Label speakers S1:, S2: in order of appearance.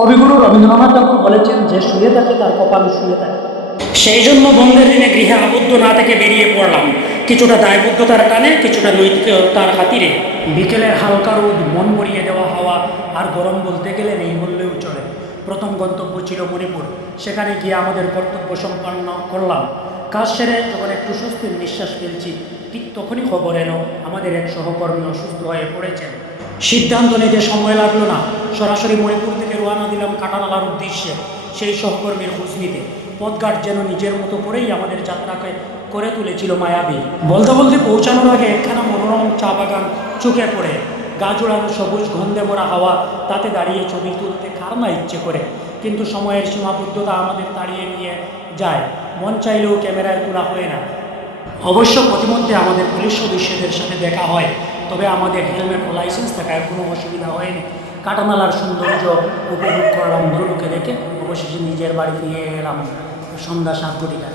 S1: কবিগুরু রবীন্দ্রনাথ ঠাকুর বলেছেন, যে শুয়ে থাকে তার কপাল শুয়ে থাকে।
S2: সেই জন্য বন্ধের দিনে গৃহে আবদ্ধ না থেকে বেরিয়ে পড়লাম। কিছুটা দায়বদ্ধতার টানে, কিছুটা নৈতিকতার খাতিরে। বিকেলের হালকা রোদ, মন মরিয়ে দেওয়া হাওয়া, আর গরম বলতে গেলে নেই বললেও চলে। প্রথম গন্তব্য ছিল মণিপুর। সেখানে গিয়ে আমাদের কর্তব্য সম্পন্ন করলাম। কাজ সেরে যখন একটু স্বস্তির নিঃশ্বাস ফেলছি, ঠিক তখনই খবর এলো, আমাদের এক সহকর্মী অসুস্থ হয়ে পড়েছেন। সিদ্ধান্ত নিতে সময় লাগল না। সরাসরি মণিপুর থেকে রোয়ানা দিলাম কাটানালার উদ্দেশ্যে সেই সহকর্মীর খোঁজ নিতে। পথঘাট যেন নিজের মতো করেই আমাদের যাত্রাকে করে তুলেছিল মায়াবী। বলতে বলতে পৌঁছানোর আগে একখানা মনোরম চা বাগান চোখে পড়ে। গা জোড়ানো সবুজ গন্ধে ভরা হাওয়া তাতে দাঁড়িয়ে ছবি তুলতে কার না ইচ্ছে করে। কিন্তু সময়ের সীমাবদ্ধতা আমাদের তাড়িয়ে নিয়ে যায়। মন চাইলেও ক্যামেরায় তোলা হয় না। অবশ্য প্রতিমধ্যে আমাদের পুলিশ সদস্যদের সাথে দেখা হয়। তবে আমাদের হেলমেট ও লাইসেন্স থাকায় কোনো অসুবিধা হয়নি। কাটানালার সৌন্দর্য উপভোগ করলাম গরুকে দেখে অবশেষে নিজের বাড়ি ফিরে এলাম সন্ধ্যা সাত ঘটিকায়